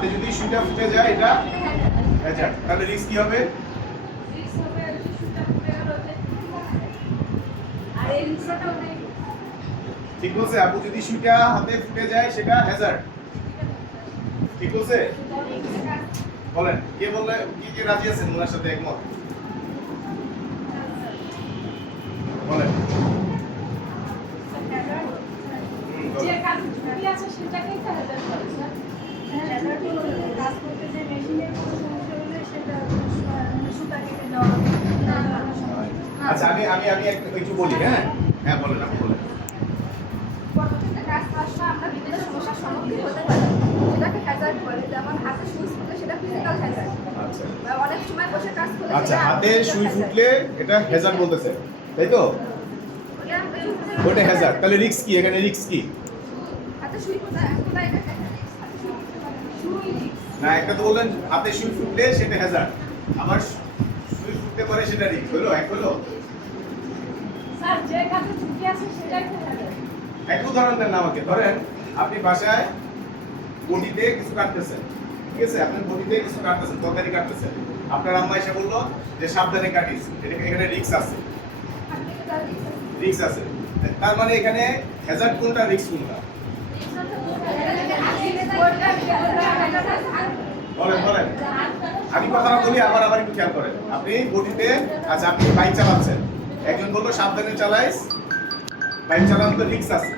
হাতে যদি সুইটা ফুটে যায় এটা হ্যাজার্ড, তাহলে রিস্ক কি হবে? ঠিক বলছে আপু, যদি সুইটা হাতে ফুটে যায় সেটা হ্যাজার্ড। ঠিক বলছে? বলেন কে বললে, কে রাজি আছেন ওনার সাথে একমত? বলেন। যে কাজ কি আছে সেটাকেই তো হ্যাজার্ড বলে স্যার। হ্যাজার্ড হলো কাজ করতে যে মেশিনের কোনো সমস্যা হলে সেটা সুতা কেটে দেওয়া হবে। আচ্ছা আমি আমি আমি একটু বলি। হ্যাঁ হ্যাঁ বলেন, আপনি বলেন। পরবর্তীতে কাজ করার সময় আমরা বিভিন্ন সমস্যার সম্মুখীন হতে পারি, সেটাকে হ্যাজার্ড বলে। যেমন হাতে সুই ফুটলে সেটা ফিজিক্যাল হ্যাজার্ড। আচ্ছা বা অনেক সময় বসে কাজ করলে আচ্ছা, সেটা হাতে physical সুই hazard। ফুটলে এটা হ্যাজার্ড বলতেছে, তাই তো? ওটা হ্যাজার্ড, তাহলে রিস্ক কি? এখানে রিস্ক কি? হাতে সুই ফুটলে এটা সুই না, একটা তো বললেন হাতে সুই ফুটলে সেটা হ্যাজার্ড, আবার সুই ফুটতে পারে সেটা রিস্ক। হলো এক হলো? স্যার যে কাজে ঝুঁকি আছে সেটাই তো হ্যাজার্ড। এক উদাহরণ দেন না আমাকে। ধরেন আপনি বাসায় বটিতে কিছু কাটতেছেন, ঠিক আছে? আপনি বটিতে কিছু কাটতেছেন, তরকারি কাটতেছেন, আপনার আম্মা এসে বললো যে সাবধানে কাটিস, এখানে রিস্ক আছে। রিস্ক আছে, তার মানে এখানে হ্যাজার্ড কোনটা, রিস্ক কোনটা? বলেন বলেন, আমি কথাটা বলি আবার আবার একটু খেয়াল করেন। আপনি বটিতে, আচ্ছা আপনি বাইক চালাচ্ছেন, একজন বললো সাবধানে চালাইস, বাইক চালানো তো রিস্ক আছে,